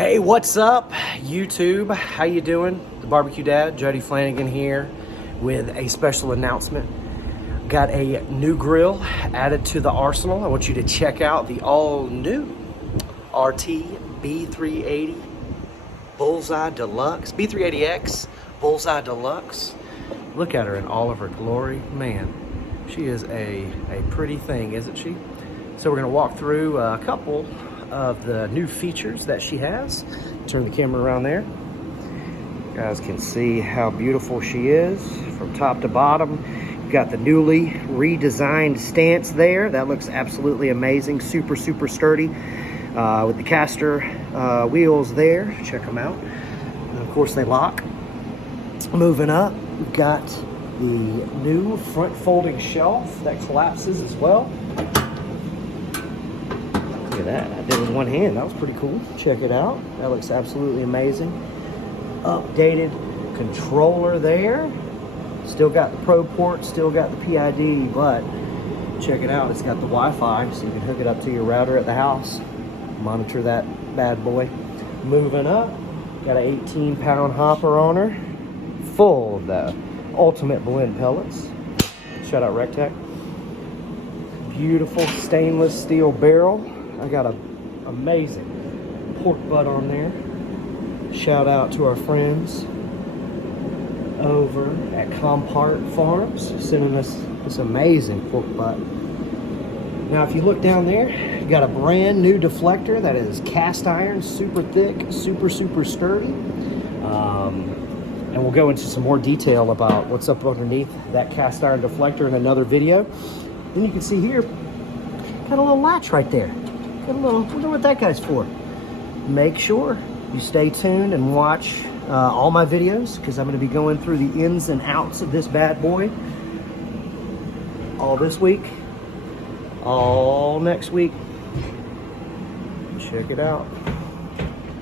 Hey, what's up, YouTube? How you doing? The Barbecue Dad, Jody Flanagan here with a special announcement. Got a new grill added to the arsenal. I want you to check out the all-new RT-B380 Bullseye Deluxe, B380X Bullseye Deluxe. Look at her in all of her glory. Man, she is a pretty thing, isn't she? So we're gonna walk through a couple of the new features that she has. Turn the camera around there. You guys can see how beautiful she is from top to bottom. You've got the newly redesigned stance there. That looks absolutely amazing. Super sturdy with the caster wheels there. Check them out. And of course they lock. Moving up, we've got the new front folding shelf that collapses as well. Look at that. I did it with one hand. That was pretty cool. Check it out. That looks absolutely amazing. Updated controller there. Still got the Pro port, still got the PID, but check it out. It's got the Wi-Fi, so you can hook it up to your router at the house. Monitor that bad boy. Moving up, got an 18-pound hopper on her, full of the ultimate blend pellets. Shout out recteq. Beautiful stainless steel barrel. I got an amazing pork butt on there. Shout out to our friends over at Compart Farms, sending us this amazing pork butt. Now, if you look down there, you got a brand new deflector that is cast iron, super thick, super sturdy. And we'll go into some more detail about what's up underneath that cast iron deflector in another video. Then you can see here, got a little latch right there. Got a little, wonder what that guy's for. Make sure you stay tuned and watch all my videos, because I'm going to be going through the ins and outs of this bad boy all this week, all next week. Check it out.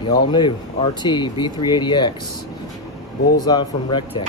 The all new RT-B380X Bullseye from recteq.